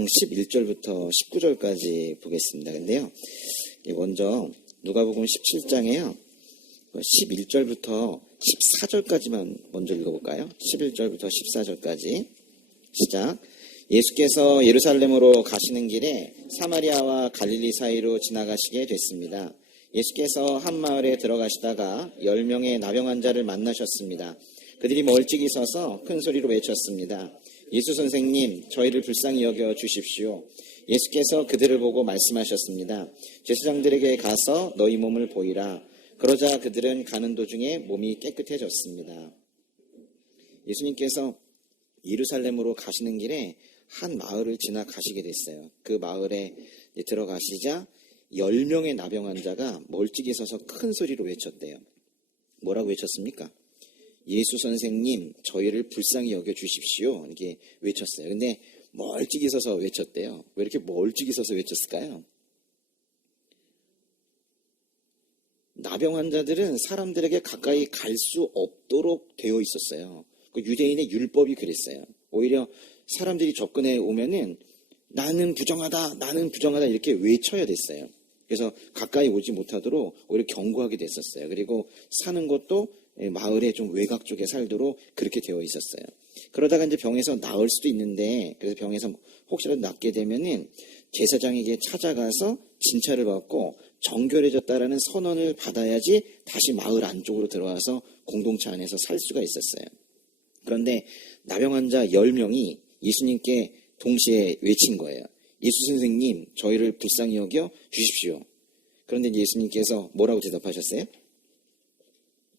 16장 11절부터 19절까지 보겠습니다. 근데요, 먼저 누가복음 17장에요. 11절부터 14절까지만 먼저 읽어볼까요? 11절부터 14절까지 시작. 예수께서 예루살렘으로 가시는 길에 사마리아와 갈릴리 사이로 지나가시게 됐습니다. 예수께서 한 마을에 들어가시다가 10명의 나병 환자를 만나셨습니다. 그들이 멀찍이 서서 큰 소리로 외쳤습니다. 예수 선생님, 저희를 불쌍히 여겨 주십시오. 예수께서 그들을 보고 말씀하셨습니다. 제사장들에게 가서 너희 몸을 보이라. 그러자 그들은 가는 도중에 몸이 깨끗해졌습니다. 예수님께서 예루살렘으로 가시는 길에 한 마을을 지나가시게 됐어요. 그 마을에 들어가시자 10명의 나병 환자가 멀찍이 서서 큰 소리로 외쳤대요. 뭐라고 외쳤습니까? 예수 선생님, 저희를 불쌍히 여겨 주십시오. 이렇게 외쳤어요. 근데 멀찍이 서서 외쳤대요. 왜 이렇게 멀찍이 서서 외쳤을까요? 나병 환자들은 사람들에게 가까이 갈 수 없도록 되어 있었어요. 그 유대인의 율법이 그랬어요. 오히려 사람들이 접근해 오면은 나는 부정하다 이렇게 외쳐야 됐어요. 그래서 가까이 오지 못하도록 오히려 경고하게 됐었어요. 그리고 사는 것도 마을의 좀 외곽 쪽에 살도록 그렇게 되어 있었어요. 그러다가 이제 병에서 나을 수도 있는데, 그래서 병에서 혹시라도 낫게 되면은 제사장에게 찾아가서 진찰을 받고 정결해졌다라는 선언을 받아야지 다시 마을 안쪽으로 들어와서 공동체 안에서 살 수가 있었어요. 그런데 나병 환자 10명이 예수님께 동시에 외친 거예요. 예수 선생님, 저희를 불쌍히 여겨 주십시오. 그런데 이제 예수님께서 뭐라고 대답하셨어요?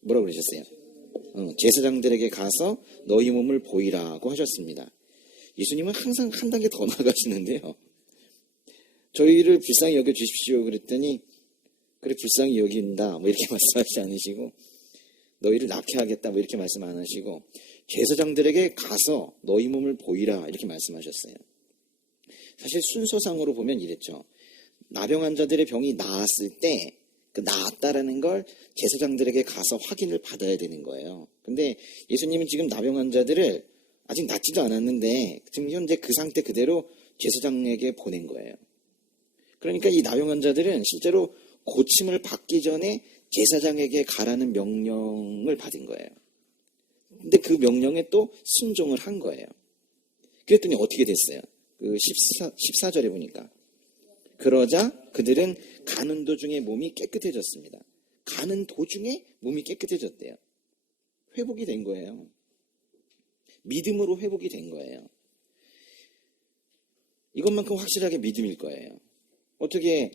뭐라고 그러셨어요? 제사장들에게 가서 너희 몸을 보이라고 하셨습니다. 예수님은 항상 한 단계 더 나가시는데요. 저희를 불쌍히 여겨 주십시오 그랬더니 그래 불쌍히 여긴다 뭐 이렇게 말씀하시지 않으시고, 너희를 낫게 하겠다 뭐 이렇게 말씀 안 하시고, 제사장들에게 가서 너희 몸을 보이라 이렇게 말씀하셨어요. 사실 순서상으로 보면 이랬죠. 나병 환자들의 병이 나았을 때 그 나았다라는 걸 제사장들에게 가서 확인을 받아야 되는 거예요. 근데 예수님은 지금 나병 환자들을 아직 낫지도 않았는데 지금 현재 그 상태 그대로 제사장에게 보낸 거예요. 그러니까 이 나병 환자들은 실제로 고침을 받기 전에 제사장에게 가라는 명령을 받은 거예요. 근데 그 명령에 또 순종을 한 거예요. 그랬더니 어떻게 됐어요? 그 14절에 보니까 그러자 그들은 가는 도중에 몸이 깨끗해졌습니다. 가는 도중에 몸이 깨끗해졌대요. 회복이 된 거예요. 믿음으로 회복이 된 거예요. 이것만큼 확실하게 믿음일 거예요. 어떻게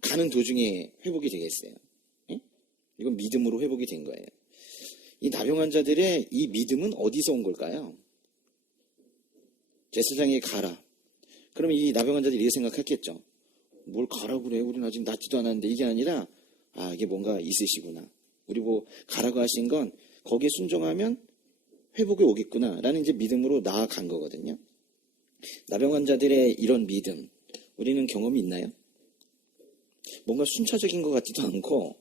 가는 도중에 회복이 되겠어요? 예? 이건 믿음으로 회복이 된 거예요. 이 나병 환자들의 이 믿음은 어디서 온 걸까요? 제사장에 가라. 그러면 이 나병 환자들이 이렇게 생각했겠죠. 뭘 가라고 그래? 우리는 아직 낫지도 않았는데. 이게 아니라 이게 뭔가 있으시구나. 우리 뭐 가라고 하신 건 거기에 순종하면 회복이 오겠구나 라는 이제 믿음으로 나아간 거거든요. 나병 환자들의 이런 믿음, 우리는 경험이 있나요? 뭔가 순차적인 것 같지도 않고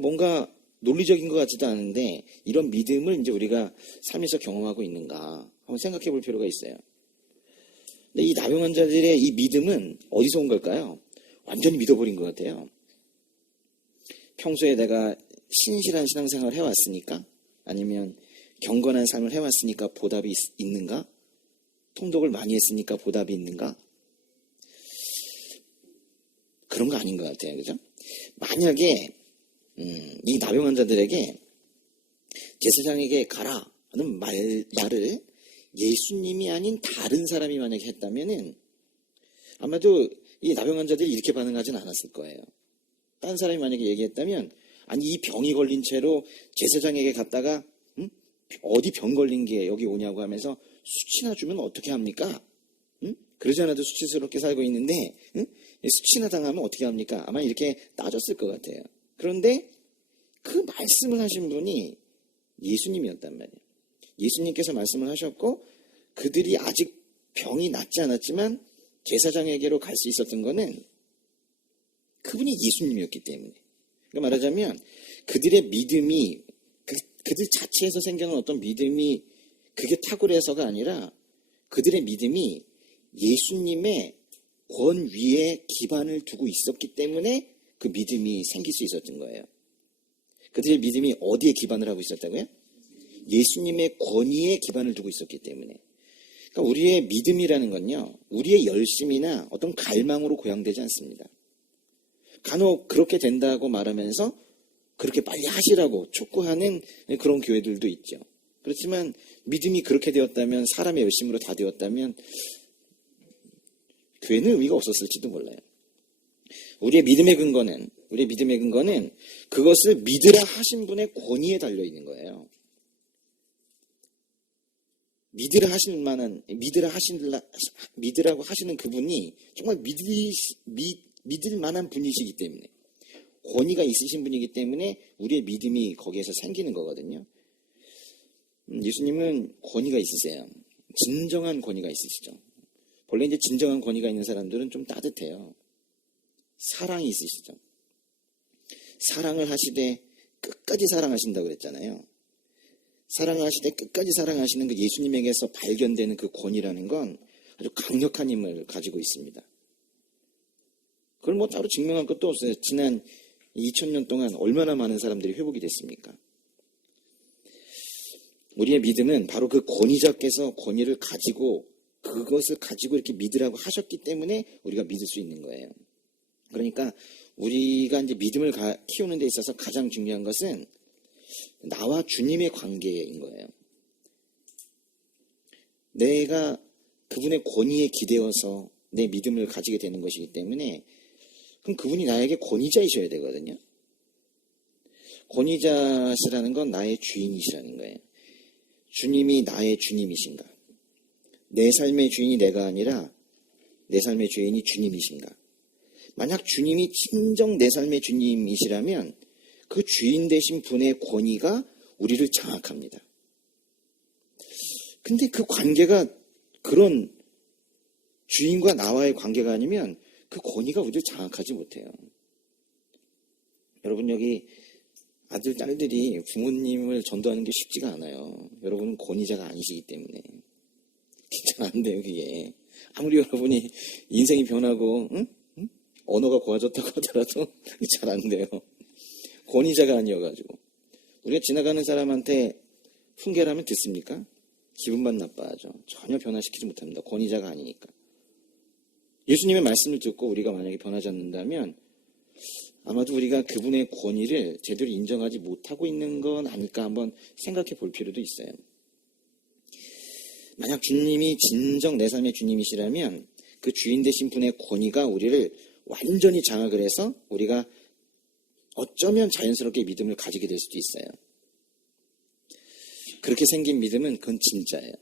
뭔가 논리적인 것 같지도 않은데 이런 믿음을 이제 우리가 삶에서 경험하고 있는가 한번 생각해 볼 필요가 있어요. 근데 이 나병 환자들의 이 믿음은 어디서 온 걸까요? 완전히 믿어버린 것 같아요. 평소에 내가 신실한 신앙생활을 해왔으니까, 아니면 경건한 삶을 해왔으니까 보답이 있는가? 통독을 많이 했으니까 보답이 있는가? 그런 거 아닌 것 같아요. 그죠? 만약에 이 나병 환자들에게 제사장에게 가라 하는 말을 예수님이 아닌 다른 사람이 만약에 했다면은 아마도 이 나병 환자들이 이렇게 반응하진 않았을 거예요. 다른 사람이 만약에 얘기했다면, 아니 이 병이 걸린 채로 제사장에게 갔다가 어디 병 걸린 게 여기 오냐고 하면서 수치나 주면 어떻게 합니까? 그러지 않아도 수치스럽게 살고 있는데 수치나 당하면 어떻게 합니까? 아마 이렇게 따졌을 것 같아요. 그런데 그 말씀을 하신 분이 예수님이었단 말이에요. 예수님께서 말씀을 하셨고, 그들이 아직 병이 낫지 않았지만 제사장에게로 갈 수 있었던 거는 그분이 예수님이었기 때문에. 그러니까 말하자면 그들의 믿음이 그들 자체에서 생겨난 어떤 믿음이 그게 탁월해서가 아니라 그들의 믿음이 예수님의 권위에 기반을 두고 있었기 때문에 그 믿음이 생길 수 있었던 거예요. 그들의 믿음이 어디에 기반을 하고 있었다고요? 예수님의 권위에 기반을 두고 있었기 때문에. 그러니까 우리의 믿음이라는 건요, 우리의 열심이나 어떤 갈망으로 고양되지 않습니다. 간혹 그렇게 된다고 말하면서 그렇게 빨리 하시라고 촉구하는 그런 교회들도 있죠. 그렇지만 믿음이 그렇게 되었다면, 사람의 열심으로 다 되었다면 교회는 의미가 없었을지도 몰라요. 우리의 믿음의 근거는 그것을 믿으라 하신 분의 권위에 달려 있는 거예요. 믿으라고 하시는 그분이 정말 믿을 만한 분이시기 때문에, 권위가 있으신 분이기 때문에 우리의 믿음이 거기에서 생기는 거거든요. 예수님은 권위가 있으세요. 진정한 권위가 있으시죠. 원래 이제 진정한 권위가 있는 사람들은 좀 따뜻해요. 사랑이 있으시죠. 사랑을 하시되 끝까지 사랑하신다고 그랬잖아요. 사랑을 하시되 끝까지 사랑하시는 그 예수님에게서 발견되는 그 권위라는 건 아주 강력한 힘을 가지고 있습니다. 그걸 뭐 따로 증명할 것도 없어요. 지난 2000년 동안 얼마나 많은 사람들이 회복이 됐습니까? 우리의 믿음은 바로 그 권위자께서 권위를 가지고, 그것을 가지고 이렇게 믿으라고 하셨기 때문에 우리가 믿을 수 있는 거예요. 그러니까 우리가 이제 믿음을 키우는 데 있어서 가장 중요한 것은 나와 주님의 관계인 거예요. 내가 그분의 권위에 기대어서 내 믿음을 가지게 되는 것이기 때문에, 그럼 그분이 나에게 권위자이셔야 되거든요. 권위자시라는 건 나의 주인이시라는 거예요. 주님이 나의 주님이신가? 내 삶의 주인이 내가 아니라 내 삶의 주인이 주님이신가? 만약 주님이 진정 내 삶의 주님이시라면 그 주인 되신 분의 권위가 우리를 장악합니다. 근데 그 관계가 그런 주인과 나와의 관계가 아니면 그 권위가 우리를 장악하지 못해요. 여러분, 여기 아들, 딸들이 부모님을 전도하는 게 쉽지가 않아요. 여러분은 권위자가 아니시기 때문에. 잘 안 돼요, 그게. 아무리 여러분이 인생이 변하고, 언어가 고와졌다고 하더라도 잘 안 돼요. 권위자가 아니어가지고. 우리가 지나가는 사람한테 훈계라면 듣습니까? 기분만 나빠하죠. 전혀 변화시키지 못합니다. 권위자가 아니니까. 예수님의 말씀을 듣고 우리가 만약에 변하지 않는다면 아마도 우리가 그분의 권위를 제대로 인정하지 못하고 있는 건 아닐까 한번 생각해 볼 필요도 있어요. 만약 주님이 진정 내 삶의 주님이시라면 그 주인 되신 분의 권위가 우리를 완전히 장악을 해서 우리가 어쩌면 자연스럽게 믿음을 가지게 될 수도 있어요. 그렇게 생긴 믿음은 그건 진짜예요.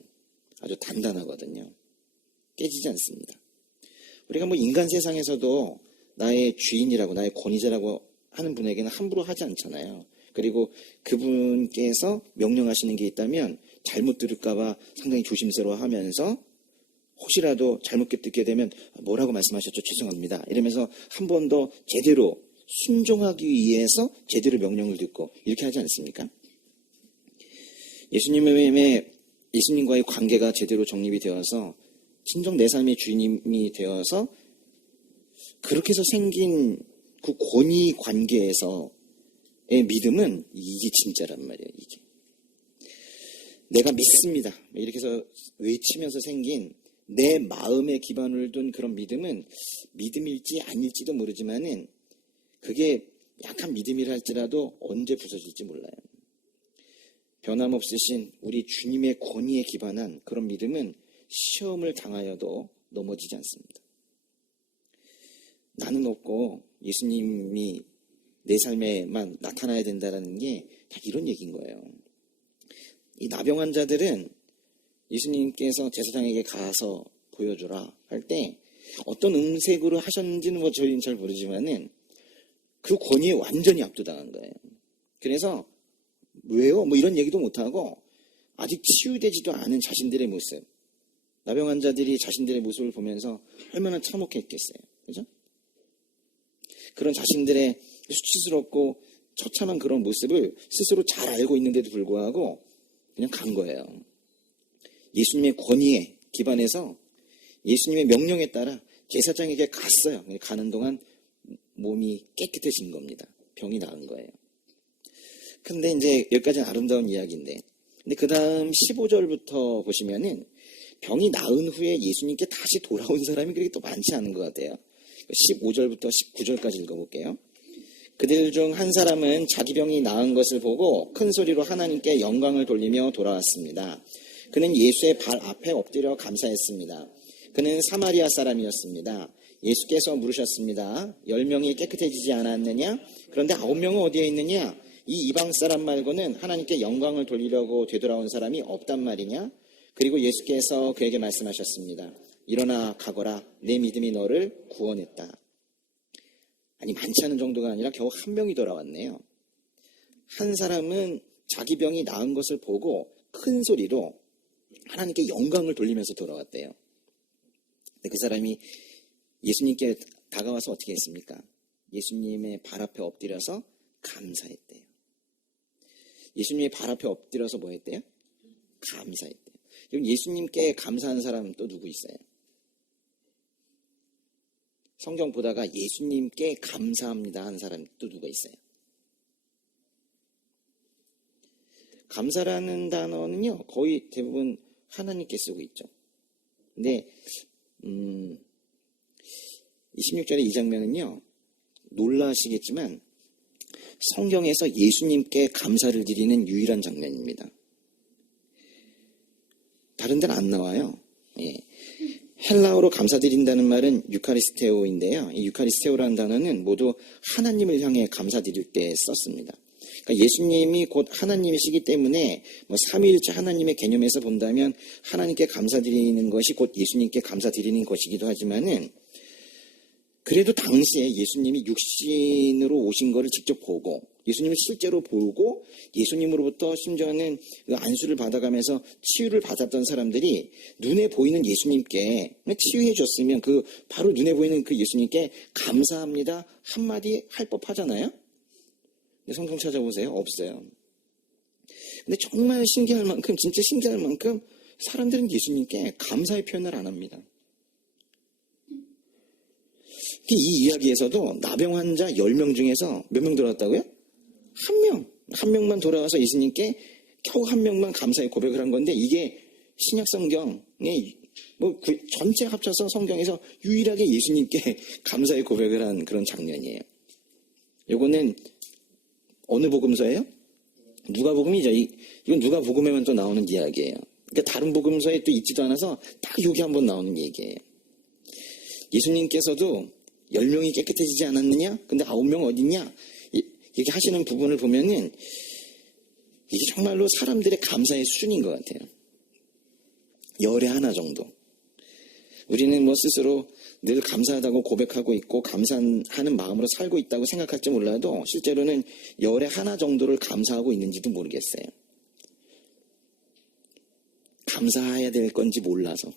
아주 단단하거든요. 깨지지 않습니다. 우리가 뭐 인간 세상에서도 나의 주인이라고, 나의 권위자라고 하는 분에게는 함부로 하지 않잖아요. 그리고 그분께서 명령하시는 게 있다면 잘못 들을까봐 상당히 조심스러워하면서 혹시라도 잘못 듣게 되면 뭐라고 말씀하셨죠? 죄송합니다. 이러면서 한 번 더 제대로 순종하기 위해서 제대로 명령을 듣고 이렇게 하지 않습니까? 예수님과의 관계가 제대로 정립이 되어서 진정 내 삶의 주인이 되어서 그렇게 해서 생긴 그 권위 관계에서의 믿음은 이게 진짜란 말이에요. 이게 내가 믿습니다 이렇게 해서 외치면서 생긴 내 마음에 기반을 둔 그런 믿음은 믿음일지 아닐지도 모르지만은 그게 약한 믿음이라 할지라도 언제 부서질지 몰라요. 변함없으신 우리 주님의 권위에 기반한 그런 믿음은 시험을 당하여도 넘어지지 않습니다. 나는 없고 예수님이 내 삶에만 나타나야 된다는 게 다 이런 얘기인 거예요. 이 나병 환자들은 예수님께서 제사장에게 가서 보여주라 할 때 어떤 음색으로 하셨는지는 뭐 저희는 잘 모르지만은 그 권위에 완전히 압도당한 거예요. 그래서 왜요? 뭐 이런 얘기도 못하고 아직 치유되지도 않은 자신들의 모습, 나병 환자들이 자신들의 모습을 보면서 얼마나 참혹했겠어요. 그죠? 그런 자신들의 수치스럽고 처참한 그런 모습을 스스로 잘 알고 있는데도 불구하고 그냥 간 거예요. 예수님의 권위에 기반해서 예수님의 명령에 따라 제사장에게 갔어요. 가는 동안 몸이 깨끗해진 겁니다. 병이 나은 거예요. 근데 이제 여기까지는 아름다운 이야기인데, 근데 그 다음 15절부터 보시면은 병이 나은 후에 예수님께 다시 돌아온 사람이 그렇게 또 많지 않은 것 같아요. 15절부터 19절까지 읽어볼게요. 그들 중 한 사람은 자기 병이 나은 것을 보고 큰 소리로 하나님께 영광을 돌리며 돌아왔습니다. 그는 예수의 발 앞에 엎드려 감사했습니다. 그는 사마리아 사람이었습니다. 예수께서 물으셨습니다. 10명이 깨끗해지지 않았느냐? 그런데 9명은 어디에 있느냐? 이 이방 사람 말고는 하나님께 영광을 돌리려고 되돌아온 사람이 없단 말이냐? 그리고 예수께서 그에게 말씀하셨습니다. 일어나 가거라. 내 믿음이 너를 구원했다. 아니, 많지 않은 정도가 아니라 겨우 한 명이 돌아왔네요. 한 사람은 자기 병이 나은 것을 보고 큰 소리로 하나님께 영광을 돌리면서 돌아왔대요. 근데 그 사람이 예수님께 다가와서 어떻게 했습니까? 예수님의 발 앞에 엎드려서 감사했대요. 예수님의 발 앞에 엎드려서 뭐 했대요? 감사했대요. 그럼 예수님께 감사한 사람 또 누구 있어요? 성경 보다가 예수님께 감사합니다 한 사람 또 누가 있어요? 감사라는 단어는요, 거의 대부분 하나님께 쓰고 있죠. 근데 26절의 이 장면은요, 놀라시겠지만 성경에서 예수님께 감사를 드리는 유일한 장면입니다. 다른 데는 안 나와요. 예. 헬라어로 감사드린다는 말은 유카리스테오인데요. 이 유카리스테오라는 단어는 모두 하나님을 향해 감사드릴 때 썼습니다. 그러니까 예수님이 곧 하나님이시기 때문에 삼위일체 하나님의 개념에서 본다면 하나님께 감사드리는 것이 곧 예수님께 감사드리는 것이기도 하지만은, 그래도 당시에 예수님이 육신으로 오신 것을 직접 보고 예수님을 실제로 보고 예수님으로부터 심지어는 그 안수를 받아가면서 치유를 받았던 사람들이 눈에 보이는 예수님께 치유해 줬으면 그 바로 눈에 보이는 그 예수님께 감사합니다 한마디 할 법하잖아요. 근데 성경 찾아보세요. 없어요. 근데 정말 신기할 만큼, 진짜 신기할 만큼 사람들은 예수님께 감사의 표현을 안 합니다. 이 이야기에서도 나병 환자 10명 중에서 몇 명 돌아왔다고요? 한 명만 돌아와서 예수님께 겨우 한 명만 감사의 고백을 한 건데, 이게 신약 성경에 전체 합쳐서 성경에서 유일하게 예수님께 감사의 고백을 한 그런 장면이에요. 요거는 어느 복음서예요? 누가복음이죠. 이건 누가복음에만 또 나오는 이야기예요. 그러니까 다른 복음서에 또 있지도 않아서 딱 여기 한번 나오는 얘기예요. 예수님께서도 10명이 깨끗해지지 않았느냐? 근데 9명 어딨냐? 이렇게 하시는 부분을 보면은 이게 정말로 사람들의 감사의 수준인 것 같아요. 열에 하나 정도. 우리는 스스로 늘 감사하다고 고백하고 있고 감사하는 마음으로 살고 있다고 생각할지 몰라도 실제로는 열에 하나 정도를 감사하고 있는지도 모르겠어요. 감사해야 될 건지 몰라서.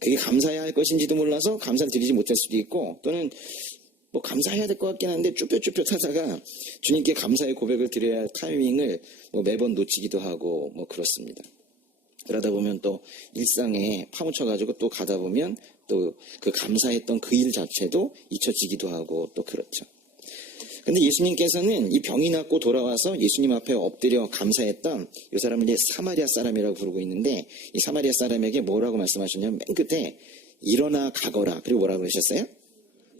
그게 감사해야 할 것인지도 몰라서 감사를 드리지 못할 수도 있고, 또는 감사해야 될 것 같긴 한데 쭈뼛쭈뼛 하다가 주님께 감사의 고백을 드려야 할 타이밍을 매번 놓치기도 하고 그렇습니다. 그러다 보면 또 일상에 파묻혀가지고 또 가다 보면 또 그 감사했던 그 일 자체도 잊혀지기도 하고 또 그렇죠. 근데 예수님께서는 이 병이 낫고 돌아와서 예수님 앞에 엎드려 감사했던 이 사람을 이제 사마리아 사람이라고 부르고 있는데, 이 사마리아 사람에게 뭐라고 말씀하셨냐면 맨 끝에 일어나 가거라. 그리고 뭐라고 그러셨어요?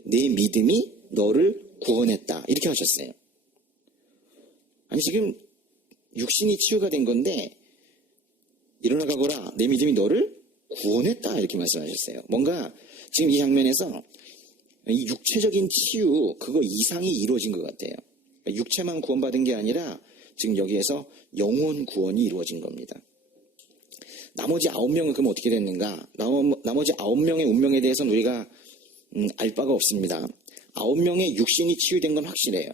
내 믿음이 너를 구원했다. 이렇게 하셨어요. 아니, 지금 육신이 치유가 된 건데 일어나 가거라. 내 믿음이 너를 구원했다. 이렇게 말씀하셨어요. 뭔가 지금 이 장면에서 이 육체적인 치유 그거 이상이 이루어진 것 같아요. 육체만 구원받은 게 아니라 지금 여기에서 영혼 구원이 이루어진 겁니다. 나머지 9명은 그럼 어떻게 됐는가? 나머지 9명의 운명에 대해서는 우리가 알 바가 없습니다. 9명의 육신이 치유된 건 확실해요.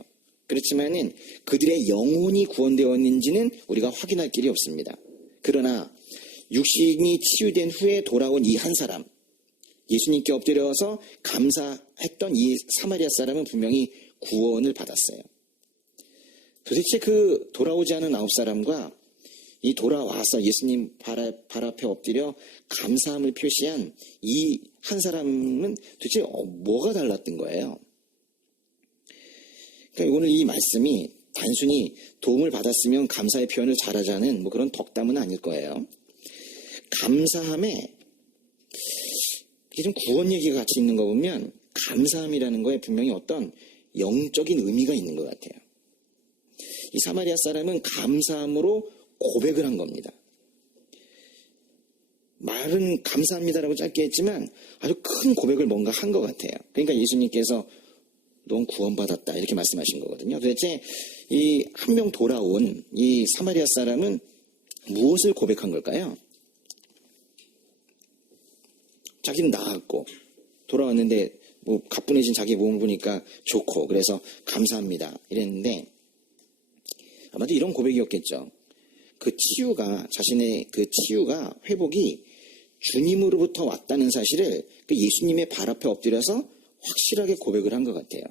그렇지만은 그들의 영혼이 구원되었는지는 우리가 확인할 길이 없습니다. 그러나 육신이 치유된 후에 돌아온 이 한 사람, 예수님께 엎드려서 감사했던 이 사마리아 사람은 분명히 구원을 받았어요. 도대체 그 돌아오지 않은 9사람과 이 돌아와서 예수님 발 앞에 엎드려 감사함을 표시한 이 한 사람은 도대체 뭐가 달랐던 거예요? 그러니까 오늘 이 말씀이 단순히 도움을 받았으면 감사의 표현을 잘하자는 뭐 그런 덕담은 아닐 거예요. 감사함에 좀 구원 얘기가 같이 있는 거 보면 감사함이라는 거에 분명히 어떤 영적인 의미가 있는 것 같아요. 이 사마리아 사람은 감사함으로 고백을 한 겁니다. 말은 감사합니다라고 짧게 했지만 아주 큰 고백을 뭔가 한 것 같아요. 그러니까 예수님께서 넌 구원받았다 이렇게 말씀하신 거거든요. 도대체 이 한 명 돌아온 이 사마리아 사람은 무엇을 고백한 걸까요? 자기는 나았고 돌아왔는데 뭐 가뿐해진 자기 몸을 보니까 좋고 그래서 감사합니다 이랬는데 아마도 이런 고백이었겠죠. 그 치유가 자신의 그 치유가 회복이 주님으로부터 왔다는 사실을 그 예수님의 발 앞에 엎드려서 확실하게 고백을 한 것 같아요.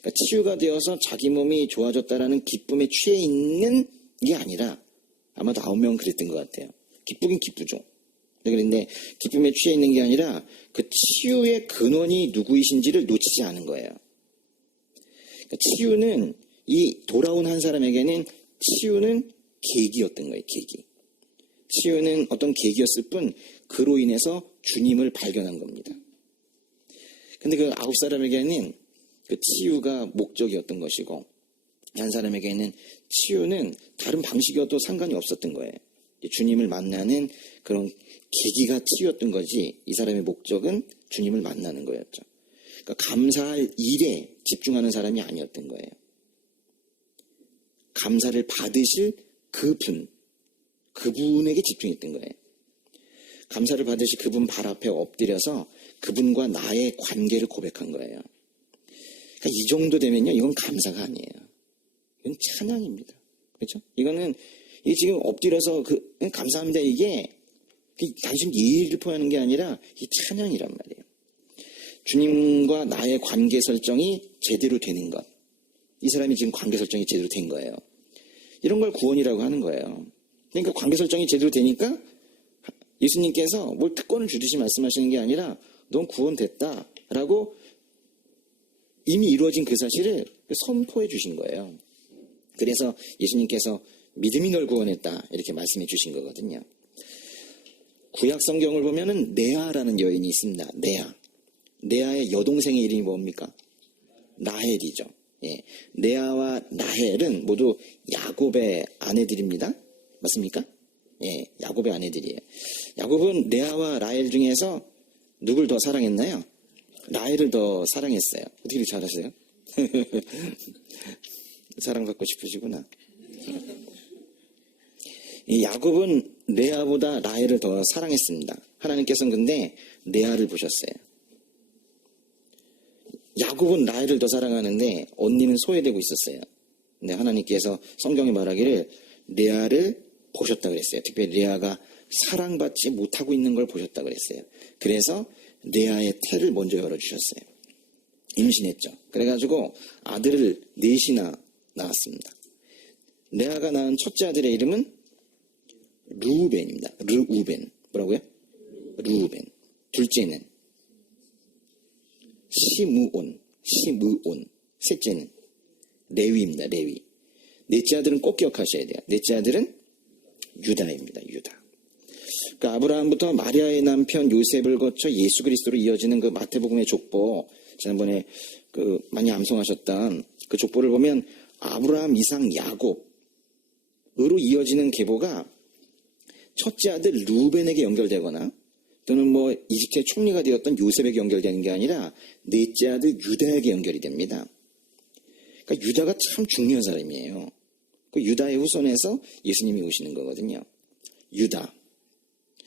그러니까 치유가 되어서 자기 몸이 좋아졌다라는 기쁨에 취해 있는 게 아니라 아마도 9명은 그랬던 것 같아요. 기쁘긴 기쁘죠. 그런데 기쁨에 취해 있는 게 아니라 그 치유의 근원이 누구이신지를 놓치지 않은 거예요. 그러니까 치유는 이 돌아온 한 사람에게는 치유는 계기였던 거예요. 계기. 치유는 어떤 계기였을 뿐 그로 인해서 주님을 발견한 겁니다. 근데 그 9사람에게는 그 치유가 목적이었던 것이고 한 사람에게는 치유는 다른 방식이어도 상관이 없었던 거예요. 주님을 만나는 그런 계기가 치유였던 거지 이 사람의 목적은 주님을 만나는 거였죠. 그러니까 감사할 일에 집중하는 사람이 아니었던 거예요. 감사를 받으실 그분에게 집중했던 거예요. 감사를 받으실 그분 발 앞에 엎드려서 그분과 나의 관계를 고백한 거예요. 그러니까 이 정도 되면요, 이건 감사가 아니에요. 이건 찬양입니다. 그렇죠? 이거는 이 지금 엎드려서 감사합니다 이게 단순히 예의를 표현하는 게 아니라 이 찬양이란 말이에요. 주님과 나의 관계 설정이 제대로 되는 것. 이 사람이 지금 관계 설정이 제대로 된 거예요. 이런 걸 구원이라고 하는 거예요. 그러니까 관계 설정이 제대로 되니까 예수님께서 뭘 특권을 주듯이 말씀하시는 게 아니라 넌 구원됐다라고 이미 이루어진 그 사실을 선포해 주신 거예요. 그래서 예수님께서 믿음이 널 구원했다 이렇게 말씀해 주신 거거든요. 구약 성경을 보면은 네아라는 여인이 있습니다. 네아의 여동생의 이름이 뭡니까? 라헬이죠. 예. 네아와 라헬은 모두 야곱의 아내들입니다. 맞습니까? 예, 야곱의 아내들이에요. 야곱은 네아와 라헬 중에서 누굴 더 사랑했나요? 라헬을 더 사랑했어요. 어떻게 이렇게 잘하세요? 사랑받고 싶으시구나. 이 야곱은 레아보다 라헬을 더 사랑했습니다. 하나님께서는 근데 레아를 보셨어요. 야곱은 라헬을 더 사랑하는데 언니는 소외되고 있었어요. 근데 하나님께서 성경에 말하기를 레아를 보셨다 그랬어요. 특별히 레아가 사랑받지 못하고 있는 걸 보셨다 그랬어요. 그래서 레아의 태를 먼저 열어주셨어요. 임신했죠. 그래가지고 아들을 넷이나 낳았습니다. 레아가 낳은 첫째 아들의 이름은 르우벤입니다. 르우벤. 뭐라고요? 르우벤. 둘째는 시므온. 셋째는 레위입니다. 레위. 넷째 아들은 꼭 기억하셔야 돼요. 넷째 아들은 유다입니다. 유다. 그러니까 아브라함부터 마리아의 남편 요셉을 거쳐 예수 그리스도로 이어지는 그 마태복음의 족보, 지난번에 많이 암송하셨던 그 족보를 보면 아브라함, 이삭, 야곱으로 이어지는 계보가 첫째 아들 루벤에게 연결되거나 또는 뭐 이집트의 총리가 되었던 요셉에게 연결되는 게 아니라 넷째 아들 유다에게 연결이 됩니다. 그러니까 유다가 참 중요한 사람이에요. 그 유다의 후손에서 예수님이 오시는 거거든요. 유다.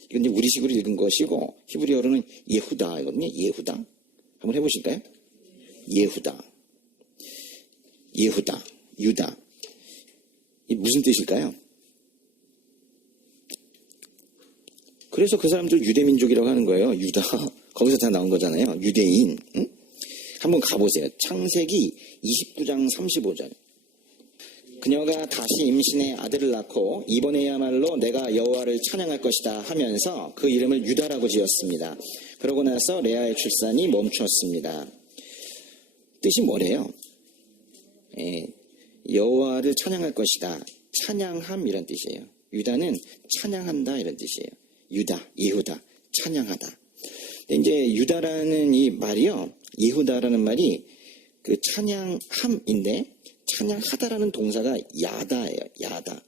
이건 이제 우리식으로 읽은 것이고 히브리어로는 예후다이거든요. 예후다. 한번 해보실까요? 예후다. 유다. 이 무슨 뜻일까요? 그래서 그 사람들 유대민족이라고 하는 거예요. 유다. 거기서 다 나온 거잖아요. 유대인. 응? 한번 가보세요. 창세기 29장 35절. 그녀가 다시 임신해 아들을 낳고 이번에야말로 내가 여호와를 찬양할 것이다 하면서 그 이름을 유다라고 지었습니다. 그러고 나서 레아의 출산이 멈추었습니다. 뜻이 뭐래요? 여호와를 찬양할 것이다. 찬양함 이런 뜻이에요. 유다는 찬양한다 이런 뜻이에요. 유다, 예후다, 찬양하다. 근데 이제 유다라는 이 말이요, 예후다라는 말이 그 찬양함인데 찬양하다라는 동사가 야다예요. 야다.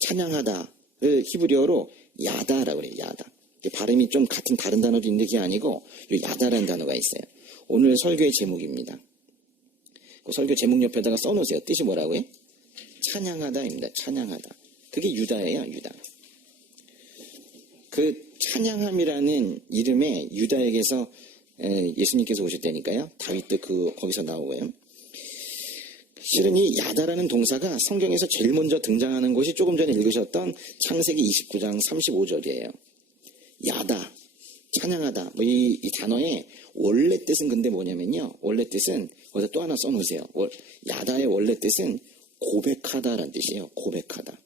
찬양하다를 히브리어로 야다라고 그래요. 야다. 발음이 좀 같은 다른 단어도 있는데 그게 아니고 야다라는 단어가 있어요. 오늘 설교의 제목입니다. 그 설교 제목 옆에다가 써놓으세요. 뜻이 뭐라고요? 찬양하다입니다. 찬양하다. 그게 유다예요. 유다. 그 찬양함이라는 이름에 유다에게서 예수님께서 오셨다니까요. 다윗도 거기서 나오고요. 실은 이 야다라는 동사가 성경에서 제일 먼저 등장하는 곳이 조금 전에 읽으셨던 창세기 29장 35절이에요. 야다, 찬양하다. 이 단어의 원래 뜻은 근데 뭐냐면요. 원래 뜻은 거기서 또 하나 써놓으세요. 야다의 원래 뜻은 고백하다라는 뜻이에요. 고백하다.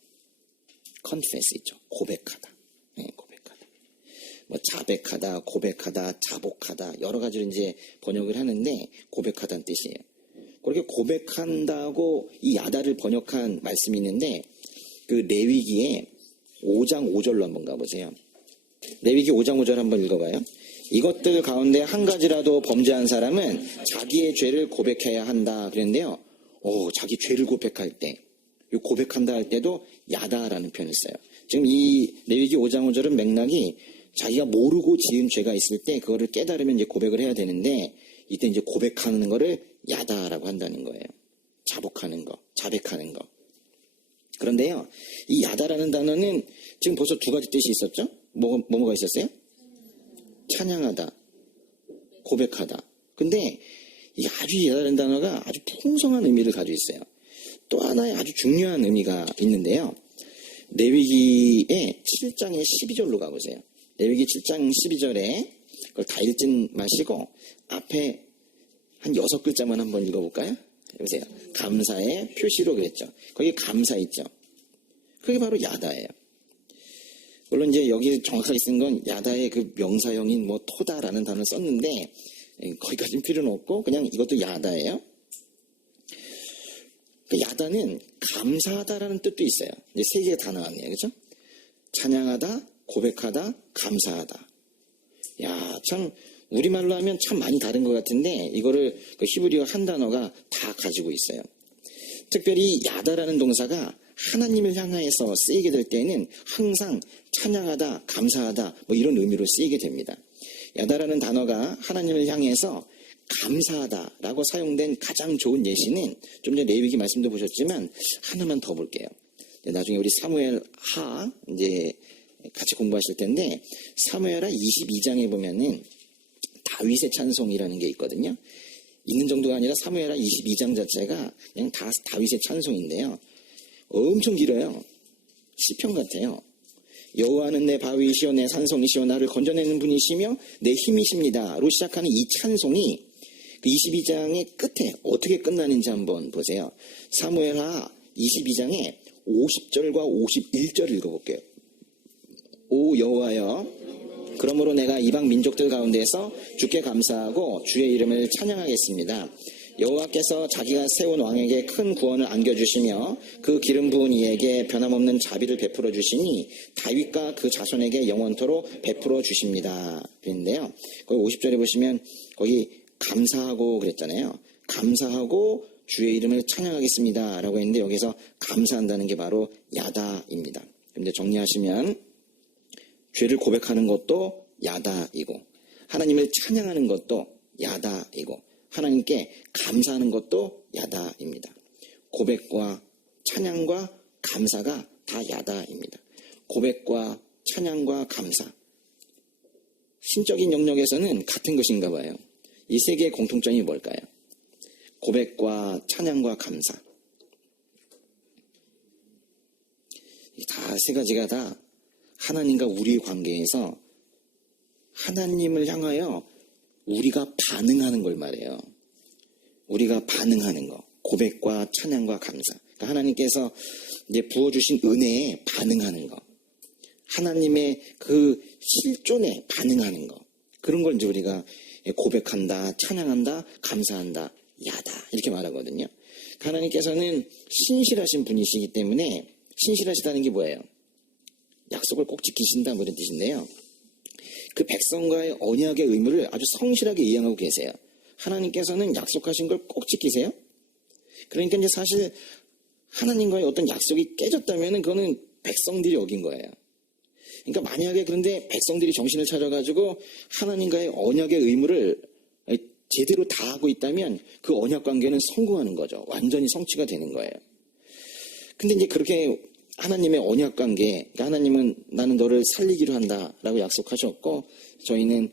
confess 있죠. 고백하다. 네, 고백하다. 자백하다, 고백하다, 자복하다 여러 가지로 이제 번역을 하는데 고백하다는 뜻이에요. 그렇게 고백한다고 이 야다를 번역한 말씀이 있는데 그 레위기에 5장 5절로 한번 가보세요. 레위기 5장 5절 한번 읽어봐요. 이것들 가운데 한 가지라도 범죄한 사람은 자기의 죄를 고백해야 한다 그랬는데요. 자기 죄를 고백할 때, 고백한다 할 때도 야다라는 표현을 써요. 지금 이 레위기 5장 5절은 맥락이 자기가 모르고 지은 죄가 있을 때 그거를 깨달으면 이제 고백을 해야 되는데 이때 이제 고백하는 거를 야다라고 한다는 거예요. 자복하는 거, 자백하는 거. 그런데요, 이 야다라는 단어는 지금 벌써 두 가지 뜻이 있었죠? 뭐가 있었어요? 찬양하다, 고백하다. 근데 이 아주 야다라는 단어가 아주 풍성한 의미를 가지고 있어요. 또 하나의 아주 중요한 의미가 있는데요. 레위기의 7장의 12절로 가보세요. 레위기 7장 12절에 그걸 다 읽진 마시고 앞에 한 6글자만 한번 읽어볼까요? 보세요. 감사의 표시로 그랬죠. 거기 감사 있죠. 그게 바로 야다예요. 물론 이제 여기 정확하게 쓴 건 야다의 그 명사형인 토다라는 단어를 썼는데 거기까지는 필요는 없고 그냥 이것도 야다예요. 그 야다는 감사하다라는 뜻도 있어요. 이제 세 개가 다 나왔네요. 그렇죠? 찬양하다, 고백하다, 감사하다. 야, 참 우리말로 하면 참 많이 다른 것 같은데 이거를 그 히브리어 한 단어가 다 가지고 있어요. 특별히 야다라는 동사가 하나님을 향해서 쓰이게 될 때는 항상 찬양하다, 감사하다 이런 의미로 쓰이게 됩니다. 야다라는 단어가 하나님을 향해서 감사하다라고 사용된 가장 좋은 예시는 좀 전에 레위기 말씀도 보셨지만 하나만 더 볼게요. 나중에 우리 사무엘 하 이제 같이 공부하실 텐데 사무엘하 22장에 보면은 다윗의 찬송이라는 게 있거든요. 있는 정도가 아니라 사무엘하 22장 자체가 그냥 다 다윗의 찬송인데요. 엄청 길어요. 시편 같아요. 여호와는 내 바위이시오 내 산성이시오 나를 건져내는 분이시며 내 힘이십니다로 시작하는 이 찬송이 그 22장의 끝에 어떻게 끝나는지 한번 보세요. 사무엘하 22장에 50절과 51절 읽어볼게요. 오 여호와여 그러므로 내가 이방 민족들 가운데서 주께 감사하고 주의 이름을 찬양하겠습니다. 여호와께서 자기가 세운 왕에게 큰 구원을 안겨주시며 그 기름 부은 이에게 변함없는 자비를 베풀어 주시니 다윗과 그 자손에게 영원토록 베풀어 주십니다. 그랬는데요. 거기 50절에 보시면 거기 감사하고 그랬잖아요. 감사하고 주의 이름을 찬양하겠습니다 라고 했는데 여기서 감사한다는 게 바로 야다입니다. 근데 정리하시면 죄를 고백하는 것도 야다이고 하나님을 찬양하는 것도 야다이고 하나님께 감사하는 것도 야다입니다. 고백과 찬양과 감사가 다 야다입니다. 고백과 찬양과 감사. 신적인 영역에서는 같은 것인가 봐요. 이 세 개의 공통점이 뭘까요? 고백과 찬양과 감사. 다 세 가지가 다 하나님과 우리의 관계에서 하나님을 향하여 우리가 반응하는 걸 말해요. 우리가 반응하는 거. 고백과 찬양과 감사. 그러니까 하나님께서 이제 부어주신 은혜에 반응하는 거. 하나님의 그 실존에 반응하는 거. 그런 걸 이제 우리가 고백한다, 찬양한다, 감사한다, 야다. 이렇게 말하거든요. 하나님께서는 신실하신 분이시기 때문에 신실하시다는 게 뭐예요? 약속을 꼭 지키신다, 뭐 이런 뜻인데요. 그 백성과의 언약의 의무를 아주 성실하게 이행하고 계세요. 하나님께서는 약속하신 걸 꼭 지키세요. 그러니까 이제 사실 하나님과의 어떤 약속이 깨졌다면 그거는 백성들이 어긴 거예요. 그러니까 만약에 그런데 백성들이 정신을 차려가지고 하나님과의 언약의 의무를 제대로 다하고 있다면 그 언약 관계는 성공하는 거죠. 완전히 성취가 되는 거예요. 근데 이제 그렇게 하나님의 언약 관계, 그러니까 하나님은 나는 너를 살리기로 한다라고 약속하셨고 저희는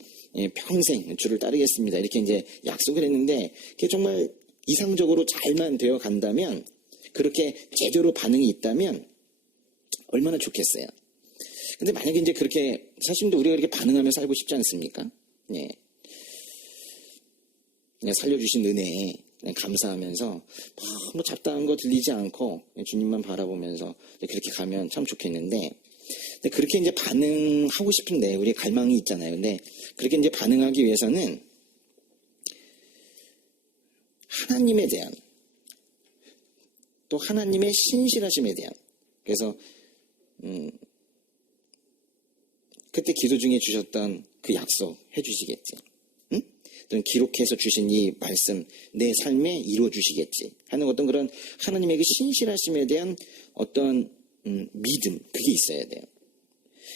평생 주를 따르겠습니다. 이렇게 이제 약속을 했는데 그게 정말 이상적으로 잘만 되어 간다면 그렇게 제대로 반응이 있다면 얼마나 좋겠어요. 근데 만약에 이제 그렇게 사실 우리가 이렇게 반응하며 살고 싶지 않습니까? 예. 그냥 살려주신 은혜에 그냥 감사하면서 뭐 잡다한 거 들리지 않고 주님만 바라보면서 그렇게 가면 참 좋겠는데 근데 그렇게 이제 반응하고 싶은데 우리 갈망이 있잖아요. 근데 그렇게 이제 반응하기 위해서는 하나님에 대한 또 하나님의 신실하심에 대한 그래서 그때 기도 중에 주셨던 그 약속 해주시겠지. 응? 또는 기록해서 주신 이 말씀 내 삶에 이루어 주시겠지 하는 어떤 그런 하나님의 그 신실하심에 대한 어떤 믿음 그게 있어야 돼요.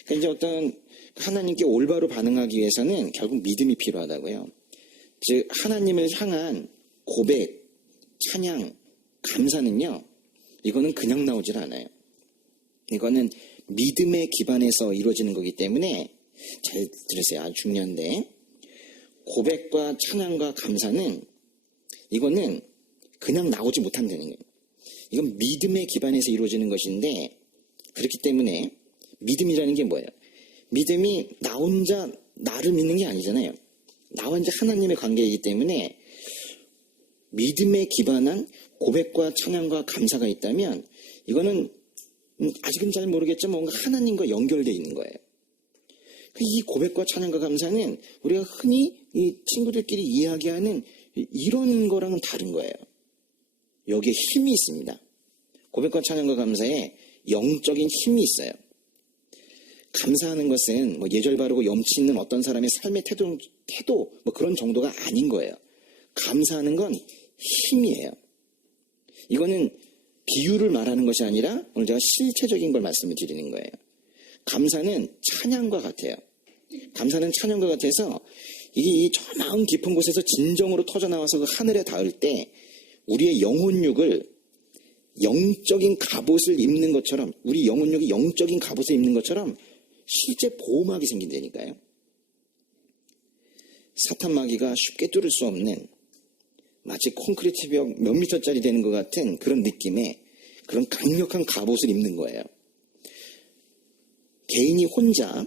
그러니까 이제 어떤 하나님께 올바로 반응하기 위해서는 결국 믿음이 필요하다고요. 즉 하나님을 향한 고백, 찬양, 감사는요. 이거는 그냥 나오질 않아요. 이거는 믿음에 기반해서 이루어지는 거기 때문에 잘 들으세요. 아주 중요한데 고백과 찬양과 감사는 이거는 그냥 나오지 못한다는 거예요. 이건 믿음에 기반해서 이루어지는 것인데 그렇기 때문에 믿음이라는 게 뭐예요? 믿음이 나 혼자 나를 믿는 게 아니잖아요. 나와 이제 하나님의 관계이기 때문에 믿음에 기반한 고백과 찬양과 감사가 있다면 이거는 아직은 잘 모르겠지만 뭔가 하나님과 연결되어 있는 거예요. 이 고백과 찬양과 감사는 우리가 흔히 이 친구들끼리 이야기하는 이런 거랑은 다른 거예요. 여기에 힘이 있습니다. 고백과 찬양과 감사에 영적인 힘이 있어요. 감사하는 것은 뭐 예절 바르고 염치 있는 어떤 사람의 삶의 태도 뭐 그런 정도가 아닌 거예요. 감사하는 건 힘이에요. 이거는 비유를 말하는 것이 아니라 오늘 제가 실체적인 걸 말씀을 드리는 거예요. 감사는 찬양과 같아요. 감사는 찬양과 같아서 이게 저 마음 깊은 곳에서 진정으로 터져나와서 그 하늘에 닿을 때 우리의 영혼육을 영적인 갑옷을 입는 것처럼 우리 영혼육이 영적인 갑옷을 입는 것처럼 실제 보호막이 생긴다니까요. 사탄 마귀가 쉽게 뚫을 수 없는 마치 콘크리트 벽 몇 미터짜리 되는 것 같은 그런 느낌의 그런 강력한 갑옷을 입는 거예요. 개인이 혼자